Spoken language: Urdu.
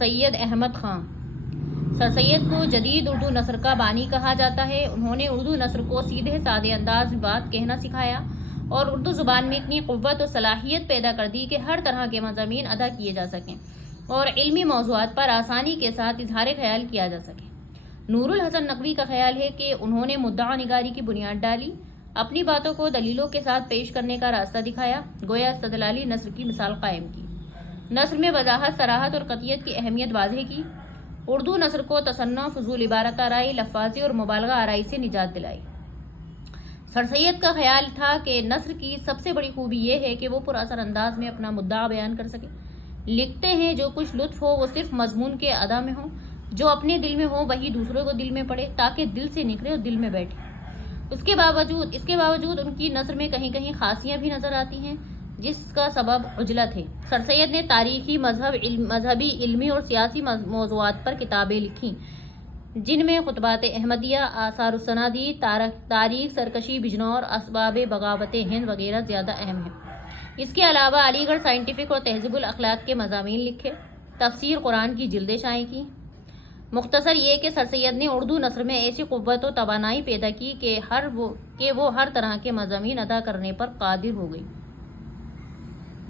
سید احمد خان۔ سر سید کو جدید اردو نثر کا بانی کہا جاتا ہے۔ انہوں نے اردو نثر کو سیدھے سادے انداز میں بات کہنا سکھایا اور اردو زبان میں اتنی قوت و صلاحیت پیدا کر دی کہ ہر طرح کے مضامین ادا کیے جا سکیں اور علمی موضوعات پر آسانی کے ساتھ اظہار خیال کیا جا سکے۔ نور الحسن نقوی کا خیال ہے کہ انہوں نے مدعا نگاری کی بنیاد ڈالی، اپنی باتوں کو دلیلوں کے ساتھ پیش کرنے کا راستہ دکھایا، گویا استدلالی نثر کی مثال قائم کی، نثر میں وضاحت، صراحت اور قطعیت کی اہمیت واضح کی، اردو نثر کو تصنع، فضول عبارت آرائی، لفاظی اور مبالغہ آرائی سے نجات دلائی۔ سر سید کا خیال تھا کہ نثر کی سب سے بڑی خوبی یہ ہے کہ وہ پر اثر انداز میں اپنا مدعا بیان کر سکے۔ لکھتے ہیں جو کچھ لطف ہو وہ صرف مضمون کے ادا میں ہو، جو اپنے دل میں ہو وہی دوسروں کو دل میں پڑے تاکہ دل سے نکلے اور دل میں بیٹھے۔ اس کے باوجود ان کی نثر میں کہیں کہیں خاصیاں بھی نظر آتی ہیں جس کا سبب عجلت ہے۔ سر سید نے تاریخی، مذہبی، علمی اور سیاسی موضوعات پر کتابیں لکھیں جن میں خطبات احمدیہ، آثار السنادی، تاریخ سرکشی بجنور، اسباب بغاوت ہند وغیرہ زیادہ اہم ہیں۔ اس کے علاوہ علی گڑھ سائنٹیفک اور تہذیب الاخلاق کے مضامین لکھے، تفسیر قرآن کی جلدیں شائع کی۔ مختصر یہ کہ سر سید نے اردو نثر میں ایسی قوت و توانائی پیدا کی کہ وہ ہر طرح کے مضامین ادا کرنے پر قادر ہو گئی۔